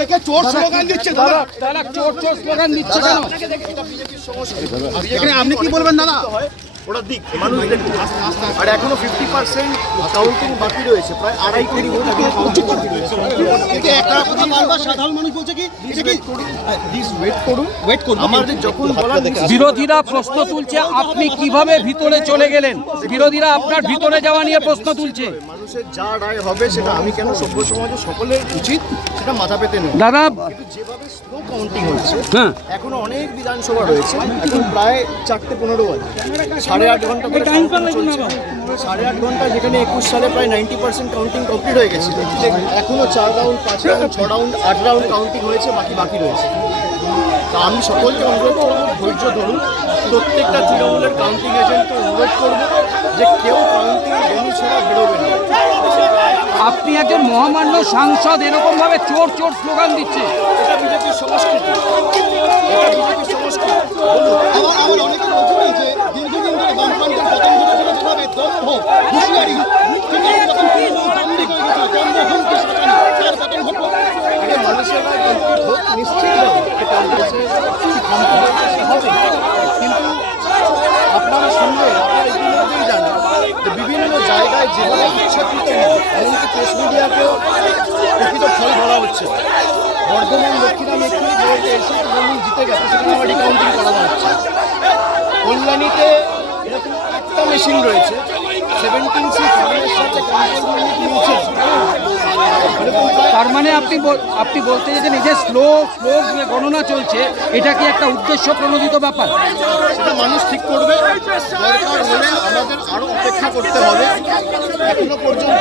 দেখে চোর স্লোগান দিচ্ছে দাদা, চোর চোর স্লোগান দিচ্ছে কেন? আপনি কি বলবেন দাদা? ওটা দিক মানুষ দেখুন, আর এখনো 50% কাউন্টিং বাকি রয়েছে, প্রায় 2.5 কোটি ভোট কাউন্টিং বাকি রয়েছে। কিন্তু একটা কথা বারবার সাধারণ মানুষ বলছে কি ওয়েট করুন, আমাদের যখন বলার বিরোধীরা প্রশ্ন তুলছে, আপনি কিভাবে ভিতরে চলে গেলেন? বিরোধীরা আপনার ভিতরে যাওয়া নিয়ে প্রশ্ন তুলছে। মানুষের যা রায় হবে সেটা আমি কেন, সভ্য সমাজে সকলের উচিত সেটা মাথা পেতে নেই। দাদা, কিন্তু যেভাবে স্লো কাউন্টিং হচ্ছে, হ্যাঁ, এখনো অনেক বিধানসভা রয়েছে, এখন প্রায় 4:15 বাজে, 8.5 ঘন্টা করে কাউন্টিং চলছে। 8.5 ঘন্টা, যেখানে 21 সালে প্রায় 90% কাউন্টিং কমপ্লিট হয়ে গেছে, এখনো 4 round, 5 round, 6 round, 8 round counting হয়েছে, বাকি রয়েছে। তা আমি সকলকে অনুরোধ করবো, ধৈর্য ধরুন। প্রত্যেকটা তৃণমূলের কাউন্টিং এজেন্টকে অনুরোধ করবো যে কেউ কাউন্টিং ভেন্যু ছাড়া বেরোবেন না। আপনি একজন মহামান্য সাংসদ, এরকম ভাবে চোর চোর স্লোগান দিচ্ছে, এটা বিজেপির সংস্কৃতি, এটা বিজেপির সংস্কৃতি। আমার অনেকে বলছে যে দীর্ঘদিন ধরে বামফ্রন্টের পতন ঘটেছিল, যেভাবে দম্ভ, হুঁশিয়ারি, ঠিক আছে, যখন তৃণমূল দাম্ভিক হয়ে গেছিল, দম্ভ, হুমকি, শাসানি, তার পতন ঘটলো। এটা মানুষের রায় কমপ্লিট হোক, নিশ্চিত হবে এটা দেশে হবে। কিন্তু আপনারা শুনবেন, আপনারা ইতিমধ্যেই জানেন যে বিভিন্ন জায়গায় যেভাবে ইচ্ছাকৃত, এমনকি প্রেস মিডিয়াকেও প্রকৃত ফল বলা হচ্ছে। বর্ধমান দক্ষিণা মেদিনীপুরে এসে তৃণমূল জিতে গেছে, সেখানে আমার রিকাউন্টিং করানো হচ্ছে। কল্যাণীতে এরকম একটা মেশিন রয়েছে, 17 সিট আমাদের সাথে কন্ট্রোল মিলছে। তার মানে আপনি বলতে চাইছেন এই যে স্লো যে গণনা চলছে, এটা কি একটা উদ্দেশ্য প্রণোদিত ব্যাপার? সেটা মানুষ ঠিক করবে। দরকার হলে আমাদের আরো অপেক্ষা করতে হবে। এখনো পর্যন্ত